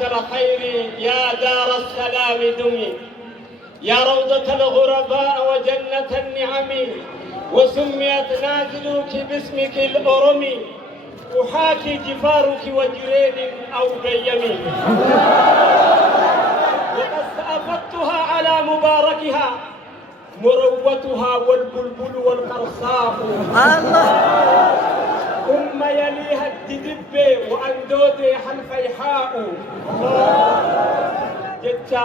جواد الخير يا دار السلام دمي يا روضة الغرباء وجنة النعم وسميت نازلك باسمك الأرمي أحاكي جفارك وجرين أو بيمي وقد سأفدتها على مباركها مروتها والبلبل والقرصاء ثم يليها الددب وأندودي الفيحاء جتا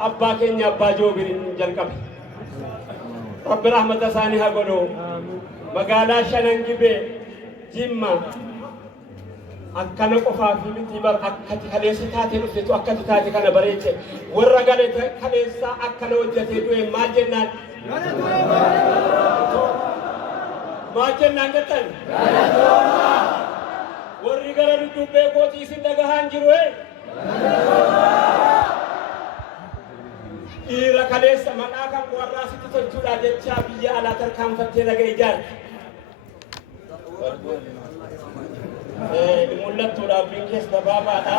أبا كينيا أبا جوبر جلقب رب رحمة ثانيها قلو مقالا شننجبه جمع akkana qofaa fi miti bar akkati kaleessa taatee dhufteetu akkati taate kana bareeche warra gale kaleessa akkana hojjetee du'e maal jennaan jettan warri gara duddubbee kootii isin dhagahaan jiru dhiira kaleessa maqaa kan warraa sitti tolchuudha jechaa biyya alaa tarkaanfattee laga ijaarte mul'attu dhaabbiin keessa dabaabaadha.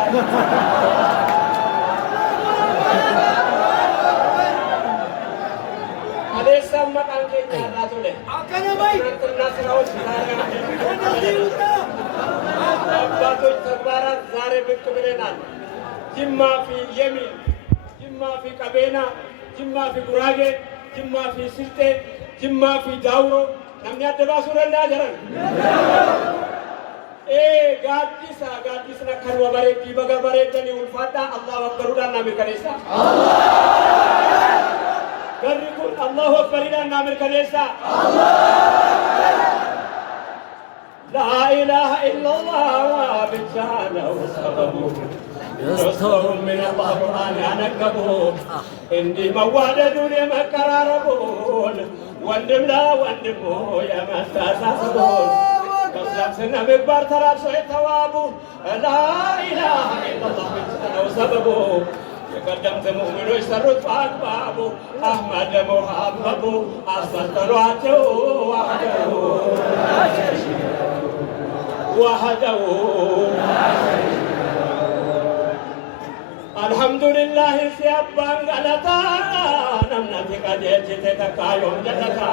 Kaleessaan maqaan keenya irraa tole. Akkana bayi. Abbaatoች ተግባራት ዛሬ ብቅ ብለናል። ጅማ ፊ የሚን፣ ጅማ ፊ ቀቤና፣ ጅማ ፊ ጉራጌ፣ ጅማ ፊ ስልጤ፣ ጅማ ፊ ዳውሮ namni adda baasuu danda'a jiran. Gaaddisna kanuma bareeddii baga bareeddanii ulfaadhaa Allahu akbaruudhaan naa mirkaneessa. Garri kun Allahu akbariidhaan naa mirkaneessa. laa ilaaha illallah bichaanahu sababu يسترهم من الله القرآن عنكبون إني مواددون يا مكراربون واندملا واندمو يا مساساسبون كسلام سنة بكبر تراب سوء توابو لا إله إلا الله بسنة وسببو يقدمت مؤمنو يسرد فأكبابو أحمد محببو أصدرواته وحده الحمد لله سيابان غلطا نمنتي قديتي تتكايون جلتا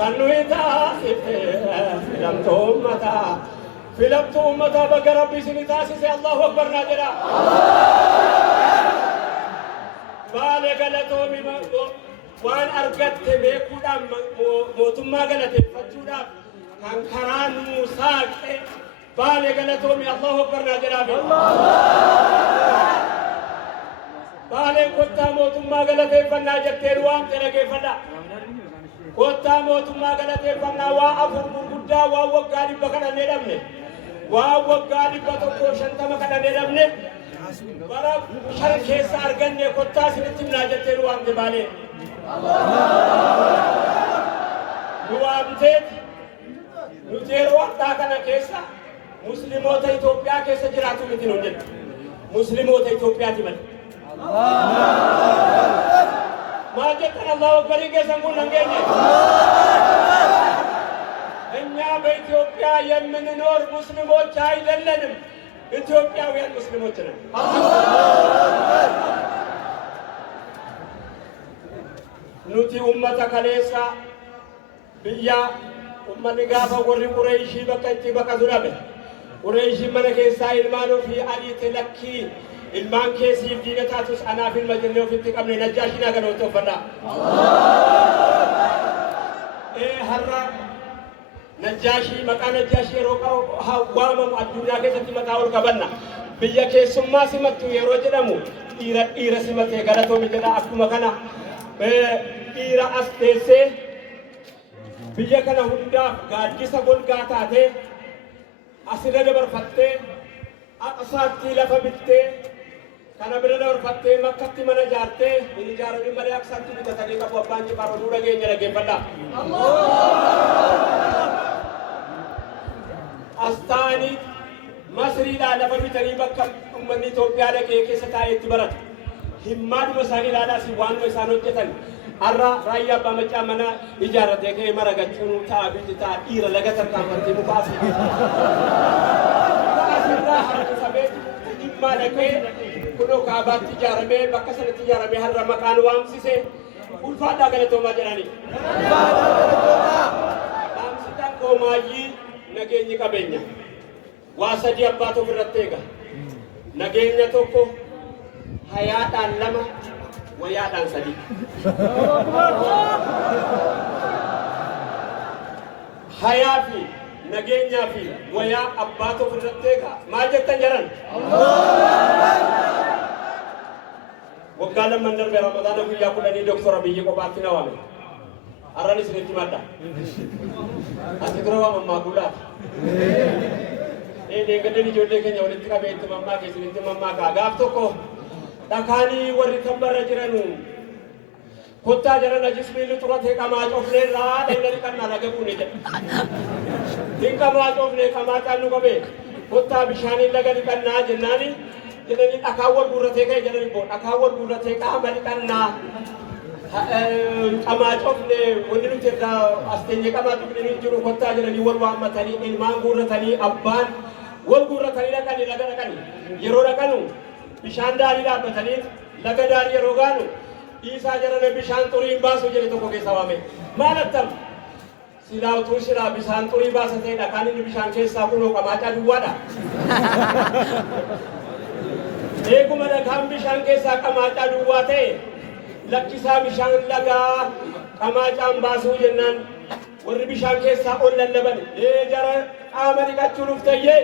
قنويتا فلمت أمتا بقى ربي سنتاسي سي الله أكبر ناجرا بالي غلطو وان أرقدت بيكودا موتما غلطي فجودا كان كران موساك بالي غلطو الله أكبر ناجرا Baaleen kottaa mootummaa galateeffannaa jetteen waan dhaggeeffadhaa. Kottaa mootummaa galateeffannaa waa afur gurguddaa waan waggaa 100 kadhannee dhabne. Waan waggaa 150 kadhannee dhabne. Bara 5 keessa arganne kottaa isinitti himnaa jetteen waamte Baaleen. Nu waamteeti nuti yeroo addaa kana keessa musliimoota Itoophiyaa keessa jiraatu miti nuun jedhu. Musliimoota Itoophiyaati malee. ما جتنا الله أكبر كيسمون نعينه إننا بإثيوبيا يمن نور مسلمون شاي للنم إثيوبيا ويا مسلمون تنا نوتي أمة كليسا بيا أمة نجابة وري قريشي بكتي بكذرابه قريشي من كيسا إلمانو في علي تلكي ilmaan keessiif diina taatus anaaf ilma jennee ofitti qabne najjaashiin agaroo toofannaa. Har'a najjaashii maqaa najjaashii yeroo waamamu addunyaa keessatti maqaa ol qabanna. Biyya keessummaa simattu yeroo jedhamu dhiira simatee galatoomi jedha akkuma kana dhiira as teessee biyya kana hundaaf gaaddisa golgaa taatee asirra dabarfattee aqsaatti lafa bittee kana bira dabarfattee makkatti mana ijaartee hin ijaaramin malee aqsaatti bitatanii qabu abbaan cimaa oduu dhageenya dhaggeeffadhaa. Astaanii Masriidhaa lafa bitanii bakka uummanni Itoophiyaa dhaqee keessa taa'ee itti baratu. Himmaadhuma isaanii ilaalaas waanuma isaan hojjetan. Har'a raayyaa abbaa macaa mana ijaarratee ka'ee maragachuun ta'a biyyi ta'a dhiira laga tarkaanfattee muka asii. Asirraa harka sabee dhimmaa dhaqee kuno kaabatti ijaarame bakka sanatti ijaarame har'a maqaan waamsise ulfaadhaa galatoomaa jedhani. Waamsitaan koomaayyii nageenyi qabeenya waa sadii abbaatu ofirratti eega. Nageenya tokko hayaadhaan lama wayaadhaan sadii. Hayaa fi nageenyaa fi wayaa abbaatu ofirratti eega. Maal jettan jedhan? Waggaa lamman darbe Ramadaana guyyaa kudhanii Doktor Abiyyi kophaatti na waame. Har'aan isinitti madda. Ati dura waamammaa kuulaati. Deeggareen ijoollee keenya walitti qabee itti mammaa keessanitti mammaa ka'a. Gaaf tokko dhakaanii warri tambarra jiranu kottaa jiran ajis miilli xuratee qamaa cofnee irraa dheengani kannaa laga buune jedha. Hin qamaa cofnee qamaa qaannu qabee kottaa bishaaniin laga dhiqannaa jennaani jedhanii dhakaan wal guurratee ka'e jedhanii boo dhakaan wal guurratee qaama dhiqannaa qamaa cofnee wanni nuti irraa as teenyee qamaa cofnee jiru kottaa jedhanii wal waammatanii ilmaan guurratanii abbaan wal guurratanii dhaqanii laga dhaqanii yeroo dhaqanu bishaan daarii dhaabbatanii laga daarii yeroo gaanu dhiisaa jedhame bishaan xuriin baasu jedhe tokko keessa waame maal attam silaa utuu silaa bishaan xurii baasa ta'e dhakaan inni bishaan keessaa kunoo qamaacaa duwwaadha. Eeguma dhakaan bishaan keessaa qamaacaa duwwaa ta'e lakkisaa bishaan lagaa qamaacaan baasuu jennaan warri bishaan keessaa ol lallaban jara qaama dhiqachuu dhuftayyee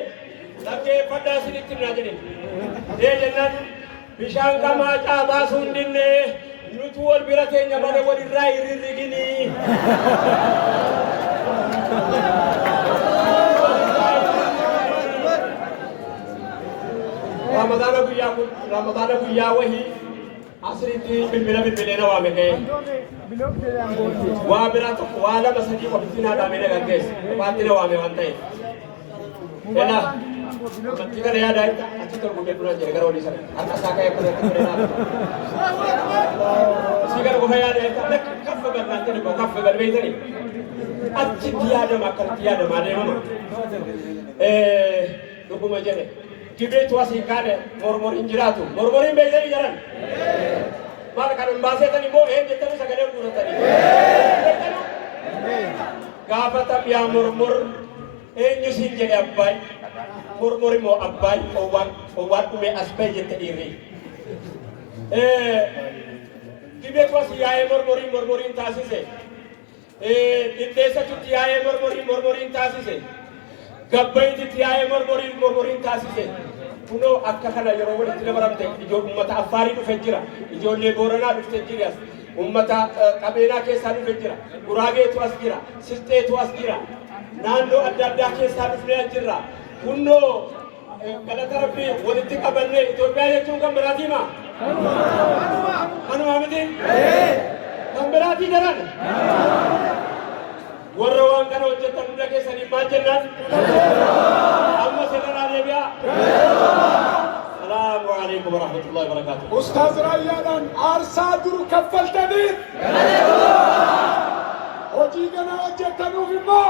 dhaggeeffadhaa isinitti himnaa jedhe jennaan bishaan qamaacaa baasuu hin dinne nutu wal bira teenya malee walirraa hirrigini. Ramadaana guyyaa wahii asiritti bilbilee na waame ga'e. Waa biraa tokko waa lama sadii qofitti naa dhaamee na gaggeesse. Kophaatti na waame waan ta'eef. Elaa amantii kana yaadaa achitti ol gubbee duraan jedhe gara olii sana. Harka isaa ka'ee kanatti fudhee naa si gara qofa yaadaa kaffa galmaatti dhibba kaffa galmeessanii. Achitti yaadama akkanatti yaadama adeemama. Dhuguma jedhe. Kibeetu asii kaane mormoriin jiraatu. Mormoriin beektanii jiran. Maal kan hin baasetan immoo jettanii sagalee guuratanii. Gaafa taphiyaa mormor eenyu siin jedhe abbaay. Mormor immoo abbaay owwaan dhumee as bahe jette dhiirri. Kibeetu asii yaa'ee mormoriin taasise. Dhidheessatutti yaa'ee mormoriin taasise. Gabbaayititti yaa'ee mormoriin taasise. Kunoo akka kana yeroo walitti dabalamte uummata Affaarii dhufe jira. Ijoollee Booranaa dhufte jira. Uummata Qabeenaa keessaa dhufe jira. Guraageetu as jira. Sirxeetu as jira. Naannoo adda addaa keessaa dhufnee jirra. Kunoo galata Rabbii walitti qabannee Itoophiyaa jechuun kan biraatii maa? Kanuma miti? Kan biraatii jiran? Warra waan kana hojjetan hunda keessanii maal jennaan? Amma seeraa deebi'aa. Salaamu alaikum warahmatullahi wabarakatuh. Ustaaz Raayyaadhaan aarsaa dur kaffaltaniif hojii kana hojjetanuuf immoo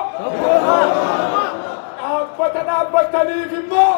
dhaabbata dhaabbataniif immoo